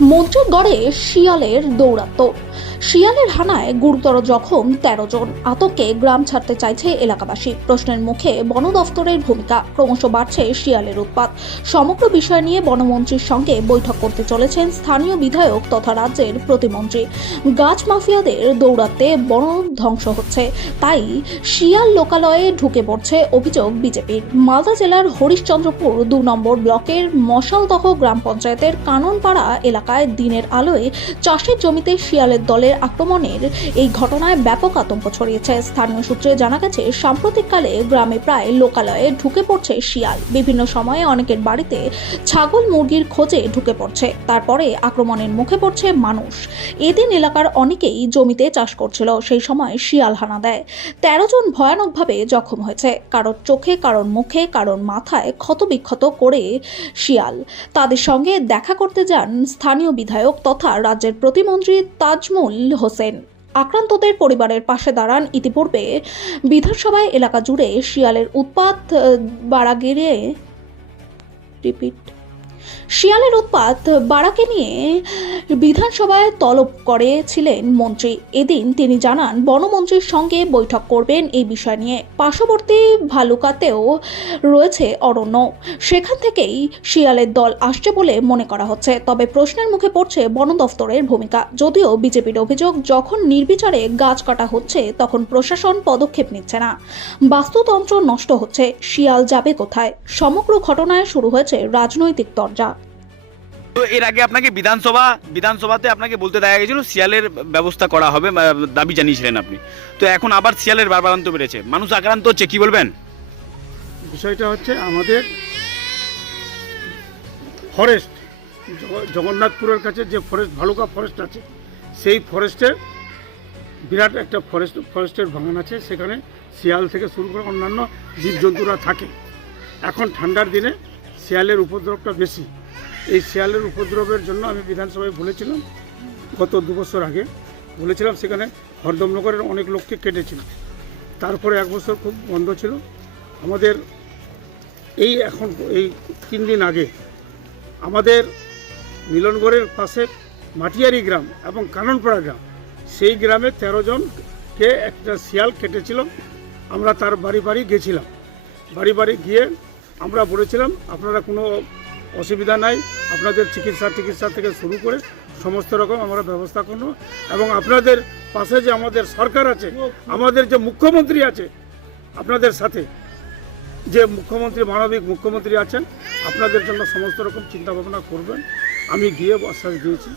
মন্ত্রীর গড়ে শিয়ালের দৌরাত্ম শিয়ালের হানায় গুরুতর জখম তেরো জন। আতঙ্কে গ্রাম ছাড়তে চাইছে এলাকাবাসী। প্রশ্নের মুখে বন দফতরের ভূমিকা। ক্রমশ বাড়ছে শিয়ালের উৎপাত। সমগ্র বিষয় নিয়ে বনমন্ত্রীর সঙ্গে বৈঠক করতে চলেছেন স্থানীয় বিধায়ক তথা রাজ্যের প্রতিমন্ত্রী। গাছ মাফিয়াদের দৌরাত্মে বন ধ্বংস হচ্ছে। তাই শিয়াল লোকালয়ে ঢুকে পড়ছে অভিযোগ বিজেপির মালদা জেলার হরিশ্চন্দ্রপুর দু নম্বর ব্লকের মশালদহ গ্রাম পঞ্চায়েতের কাননপাড়া এলাকায় দিনের আলোয় চাষের জমিতে শিয়ালের দলের আক্রমণের এই ঘটনায় ব্যাপক আতঙ্ক ছড়িয়েছে। স্থানীয় সূত্রে জানা গেছে, সাম্প্রতিককালে গ্রামে প্রায় লোকালয়ে ঢুকে পড়ছে শিয়াল। বিভিন্ন সময়ে অনেকের বাড়িতে ছাগল মুরগির খোঁজে ঢুকে পড়ছে। তারপরে আক্রমণের মুখে পড়ছে মানুষ। এদিন এলাকার অনেকেই জমিতে চাষ করছিল। সেই সময় শিয়াল হানা দেয়। তেরো জন ভয়ানকভাবে জখম হয়েছে। কারোর চোখে, কারোর মুখে, কারোর মাথায় ক্ষতবিক্ষত করে শিয়াল। তাদের সঙ্গে দেখা করতে যান স্থানীয় বিধায়ক তথা রাজ্যের প্রতিমন্ত্রী তাজমুল হোসেন। আক্রান্তদের পরিবারের পাশে দাঁড়ান ইতিপূর্বে বিধানসভায় এলাকা জুড়ে শিয়ালের উৎপাত আহ, বাড়া গেড়ে রিপিট। শিয়ালের উৎপাত বাড়াকে নিয়ে বিধানসভায় তলব করেছিলেন মন্ত্রী। এদিন তিনি জানান, বনমন্ত্রীর সঙ্গে বৈঠক করবেন এই বিষয় নিয়ে। পার্শ্ববর্তী ভালুকাতেও রয়েছে অরণ্য। সেখান থেকেই শিয়ালের দল আসছে বলে মনে করা হচ্ছে। তবে প্রশ্নের মুখে পড়ছে বন দফতরের ভূমিকা। যদিও বিজেপির অভিযোগ যখন নির্বিচারে গাছ কাটা হচ্ছে, তখন প্রশাসন পদক্ষেপ নিচ্ছে না। বাস্তুতন্ত্র নষ্ট হচ্ছে। শিয়াল যাবে কোথায়? সমগ্র ঘটনায় শুরু হয়েছে রাজনৈতিক তরজা। তো এর আগে আপনাকে বিধানসভা, বিধানসভাতে আপনাকে বলতে দেখা গেছিল শিয়ালের ব্যবস্থা করা হবে দাবি জানিয়েছিলেন আপনি। তো এখন আবার শিয়ালের বারবারান্ত বেড়েছে। মানুষ আক্রান্ত হচ্ছে, কি বলবেন? বিষয়টা হচ্ছে আমাদের ফরেস্ট জগন্নাথপুরের কাছে যে ফরেস্ট ভালুকা ফরেস্ট আছে, সেই ফরেস্টের বিরাট একটা ফরেস্ট ফরেস্টের বাগান আছে। সেখানে শিয়াল থেকে শুরু করে অন্যান্য জীবজন্তুরা থাকে। এখন ঠান্ডার দিনে শিয়ালের উপদ্রবটা বেশি। এই শিয়ালের উপদ্রবের জন্য আমি বিধানসভায় বলেছিলাম, গত দু বছর আগে বলেছিলাম, সেখানে হরদমনগরের অনেক লোককে কেটেছিল। তারপরে এক বছর খুব বন্ধ ছিল। আমাদের এই এখন, এই তিন দিন আগে আমাদের মিলনগড়ের পাশে মাটিয়ারি গ্রাম এবং কাননপাড়া গ্রাম, সেই গ্রামে তেরো জনকে একটা শিয়াল কেটেছিল। আমরা তার বাড়ি বাড়ি গেছিলাম। বাড়ি বাড়ি গিয়ে আমরা বলেছিলাম, আপনারা কোনো অসুবিধা নাই। আপনাদের চিকিৎসা টিকিৎসা থেকে শুরু করে সমস্ত রকম আমরা ব্যবস্থা করব এবং আপনাদের পাশে যে আমাদের সরকার আছে, আমাদের যে মুখ্যমন্ত্রী আছে, আপনাদের সাথে যে মুখ্যমন্ত্রী, মানবিক মুখ্যমন্ত্রী আছেন, আপনাদের জন্য সমস্ত রকম চিন্তা ভাবনা করবেন। আমি গিয়ে আশ্বাস দিয়েছি।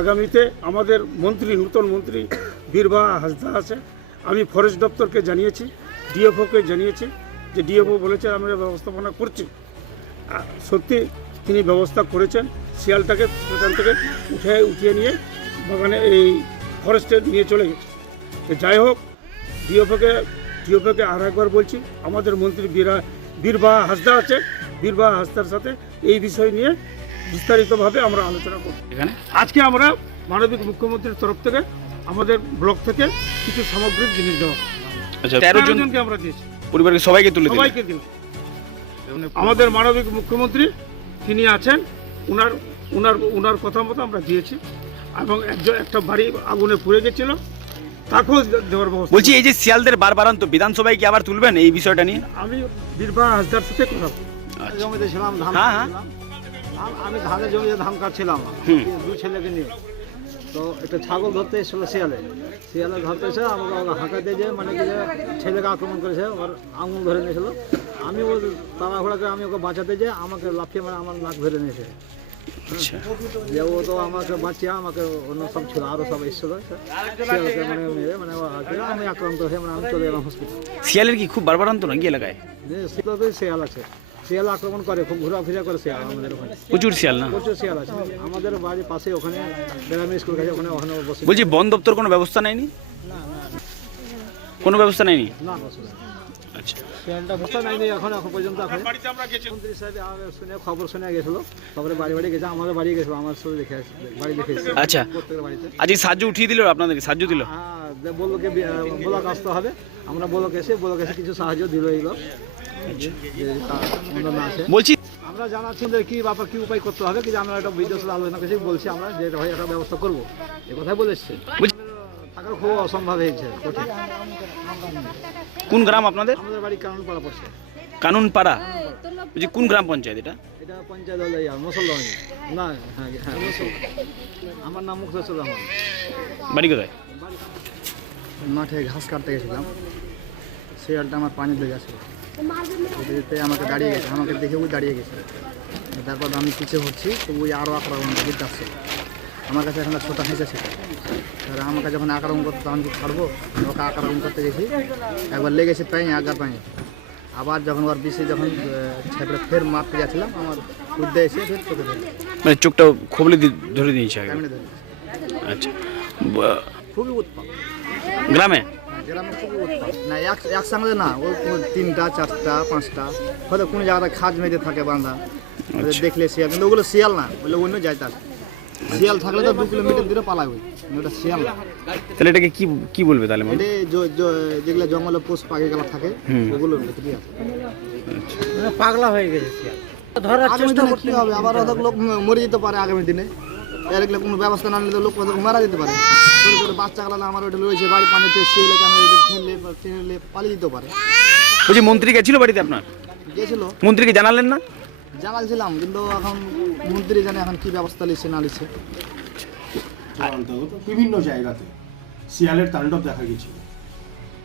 আগামীতে আমাদের মন্ত্রী, নূতন মন্ত্রী বীরবা হাসদা আছে। আমি ফরেস্ট দপ্তরকে জানিয়েছি, ডিএফওকে জানিয়েছি যে ডিএফও বলেছে আমরা ব্যবস্থাপনা করছি। সত্যি তিনি ব্যবস্থা করেছেন শিয়ালটাকে সেখান থেকে উঠে উঠিয়ে নিয়ে বাগানে এই ফরেস্টে নিয়ে চলে গেছে। যাই হোক ডিএফওকে ডিএফওকে আর একবার বলছি আমাদের মন্ত্রী বীরা বীরবা হাসদা আছে বীরবা হাসদার সাথে এই বিষয় নিয়ে বিস্তারিতভাবে আমরা আলোচনা করব। এখানে? আজকে আমরা মানবিক মুখ্যমন্ত্রীর তরফ থেকে আমাদের ব্লক থেকে কিছু সামগ্রিক জিনিস দেওয়া আচ্ছা তেরো জনকে আমরা দিয়েছি। পরিবারকে সবাইকে তুলে সবাইকে দিন আমাদের মানবিক মুখ্যমন্ত্রী তিনি আছেন উনার উনার উনার কথা মতো আমরা দিয়েছি। এবং একজন একটা বাড়ি আগুনে পুড়ে গেছিল। তাকেও দেওয়ার ব্যবস্থা বলছি এই যে শিয়ালদের বারবারান্ত বিধানসভায় কি আবার তুলবেন এই বিষয়টা নিয়ে? আমি বীরবা হাসদার সাথে কথা। আচ্ছা। জমিতে ছিলাম ধান হ্যাঁ, হ্যাঁ। আমি ধানের জমিতে ধান কাটছিলাম। হুম। দুই ছেলেকে নিয়ে। তো একটা ছাগল ধরতে এসেছিল শিয়ালে। শিয়ালে ধরতে এসে আমাকে হাঁকাতে যে মানে ছেলেকে আক্রমণ করেছে ওর আঙুল ধরে নিয়েছিল। আমি ও তাড়াহুড়া করে আমি ওকে বাঁচাতে যে আমাকে লাফিয়ে মানে আমার নাক ধরে নিয়েছে আচ্ছা। যে ও তো আমাকে বাঁচিয়ে আমাকে অন্য সব ছিল আরও সব এসেছিল মানে মেরে মানে আমি আক্রান্ত হয়ে মানে আমি চলে গেলাম হসপিটাল শিয়ালের কি খুব বারবারান্ত নাকি এলাকায়? শীততে শিয়াল আছে। শিয়াল আক্রমণ করে খুব ঘোরাফেরা করে শিয়াল আমাদের ওখানে। প্রচুর শিয়াল না? প্রচুর শিয়াল আছে। আমাদের বাড়ির পাশে ওখানে গ্রামীণ স্কুল কাছে ওখানে ওখানে বসে। বলছি বন দপ্তর কোনো ব্যবস্থা নেয়নি? কোনো ব্যবস্থা নেয়নি? না। নেই। আচ্ছা শিয়ালটা বসে নাইনি এখন এখন পর্যন্ত আমরা মন্ত্রী সাহেব শুনে খবর শুনে গেছিল। তারপরে বাড়ি বাড়ি গেছে আমাদের বাড়ি গেছিল আমার সাথে দেখে বাড়ি দেখে আচ্ছা। প্রত্যেকের বাড়িতে। উঠিয়ে দিল আপনাদেরকে? সাহায্য দিল? হ্যাঁ ব্লক আসতে হবে। আমরা ব্লক এসে ব্লক এসে কিছু সাহায্য দিল বলছি আমরা জানাচ্ছি যে কি ব্যাপার কি উপায় করতে হবে কি আমরা একটা বিদ্যুৎ আলোচনা করেছি বলছি আমরা যে একটা ব্যবস্থা করব। এ কথাই খুব অসম্ভব হয়েছে কোন গ্রাম আপনাদের? আমাদের বাড়ি কারণ পাড়া পড়ছে। কানুনপাড়া। বলছি কোন গ্রাম পঞ্চায়েত এটা? এটা পঞ্চায়েত হলো মুসলমান না হ্যাঁ হ্যাঁ আমার নাম মুখলেসুর রহমান। বাড়ি কোথায়? মাঠে ঘাস কাটতে গেছিলাম। শেয়ালটা আমার পানি লেগে যেতে আমাকে দাঁড়িয়ে গেছে। আমাকে দেখে ওই দাঁড়িয়ে গেছে। তারপর আমি পিছিয়ে হচ্ছি তো ওই আরও আমার কাছে এখন ছোটো হেঁচে ছিল এবার আমাকে যখন আক্রমণ করতে তখন কি ছাড়বো? ওকে আক্রমণ করতে গেছি একবার লেগেছে পায়ে আগা পায়ে। আবার যখন ওর বিষে যখন ছেপড়ে ফের মারতে যাচ্ছিলাম আমার উদ্দে এসে ফের চোখে ধরে মানে চোখটা খবলে ধরে দিয়েছে আগে। আচ্ছা। খুবই উৎপাদ গ্রামে? গ্রামে খুবই উৎপাত না এক একসঙ্গে না ও তিনটা চারটা পাঁচটা। হয়তো কোনো জায়গাতে খাজ মেঝে থাকে বাঁধা ওদের দেখলে শিয়াল কিন্তু ওগুলো শিয়াল না বলে অন্য জায়গা শিয়াল থাকলে তো দু কিলোমিটার দূরে পালাবে ওটা শিয়াল তাহলে এটাকে কি কি বলবে তাহলে মানে? যেগুলো জঙ্গলে পোষ পাখি গেলা থাকে। ওগুলো পাগলা হয়ে গেছে ধরার আগামী দিনে কি হবে? আবার অত লোক মরে যেতে পারে আগামী দিনে। এর এগুলো কোনো ব্যবস্থা না নিলে লোক কত মারা যেতে পারে। ছোটো ছোটো বাচ্চা গেলা আমার ওটা রয়েছে বাড়ি পানিতে শিয়ালে আমি ঠেলে ঠেলে পালিয়ে যেতে পারে। বলছি মন্ত্রী গেছিল বাড়িতে আপনার? গেছিল। মন্ত্রীকে জানালেন না? জানালছিলাম কিন্তু এখন মন্ত্রী জানে এখন কি ব্যবস্থা নিচ্ছে না অন্তর্গত বিভিন্ন জায়গাতে শিয়ালের তাণ্ডব দেখা গেছিল।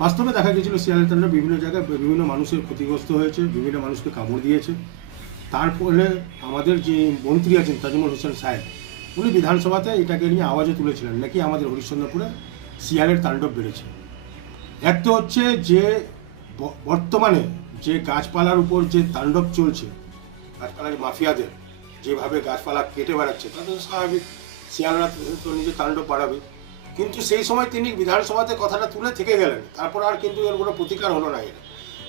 বাস্তবে দেখা গেছিল শিয়ালের তাণ্ডব বিভিন্ন জায়গায় বিভিন্ন মানুষের ক্ষতিগ্রস্ত হয়েছে, বিভিন্ন মানুষকে কামড় দিয়েছে। তার ফলে আমাদের যে মন্ত্রী আছেন তাজমুল হোসেন সাহেব, উনি বিধানসভাতে এটাকে নিয়ে আওয়াজও তুলেছিলেন, নাকি আমাদের হরিশ্চন্দ্রপুরে শিয়ালের তাণ্ডব বেড়েছে। এক হচ্ছে যে বর্তমানে যে গাছপালার উপর যে তাণ্ডব চলছে গাছপালার মাফিয়াদের যেভাবে গাছপালা কেটে বেড়াচ্ছে তাতে তো স্বাভাবিক। শিয়ালরা তো- নিজে তাণ্ডব বাড়াবে। কিন্তু সেই সময় তিনি বিধানসভাতে কথাটা তুলে থেকে গেলেন। তারপর আর কিন্তু এর কোনো প্রতিকার হলো না এর।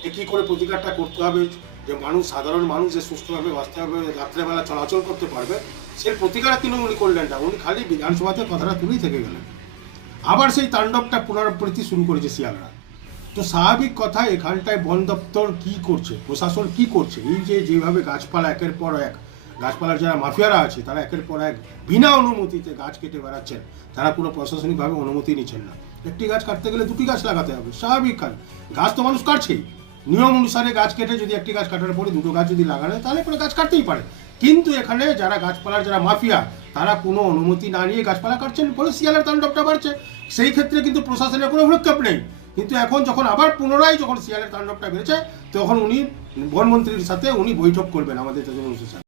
যে কী করে প্রতিকারটা করতে হবে? যে মানুষ, সাধারণ মানুষ যে সুস্থভাবে বাঁচতে হবে, রাত্রেবেলা চলাচল করতে পারবে, সেই প্রতিকার কিন্তু উনি করলেন না। উনি খালি বিধানসভাতে কথাটা তুলেই থেকে গেলেন। আবার সেই তাণ্ডবটা পুনরাবৃত্তি শুরু করেছে শিয়ালরা। তো স্বাভাবিক কথা এখানটায় বন দপ্তর কি করছে, প্রশাসন কি করছে? এই যে যেভাবে গাছপালা একের পর এক, গাছপালার যারা মাফিয়ারা আছে, তারা একের পর এক বিনা অনুমতিতে গাছ কেটে বেড়াচ্ছেন। তারা পুরো প্রশাসনিকভাবে অনুমতি নিচ্ছেন না। একটি গাছ কাটতে গেলে দুটি গাছ লাগাতে হবে, স্বাভাবিক কাজ। গাছ তো মানুষ কাটছেই। নিয়ম অনুসারে গাছ কেটে যদি একটি গাছ কাটার পরে দুটো গাছ যদি লাগানো তাহলে পরে গাছ কাটতেই পারে। কিন্তু এখানে যারা গাছপালার যারা মাফিয়া, তারা কোনো অনুমতি না নিয়ে গাছপালা কাটছেন, ফলে শিয়ালের তাণ্ডবটা বাড়ছে। সেই ক্ষেত্রে কিন্তু প্রশাসনের কোনো ভ্রক্ষেপ নেই। কিন্তু এখন যখন আবার পুনরায় যখন শিয়ালের তাণ্ডবটা বেড়েছে, তখন উনি বনমন্ত্রীর সাথে উনি বৈঠক করবেন আমাদের হোসেন সাহেব।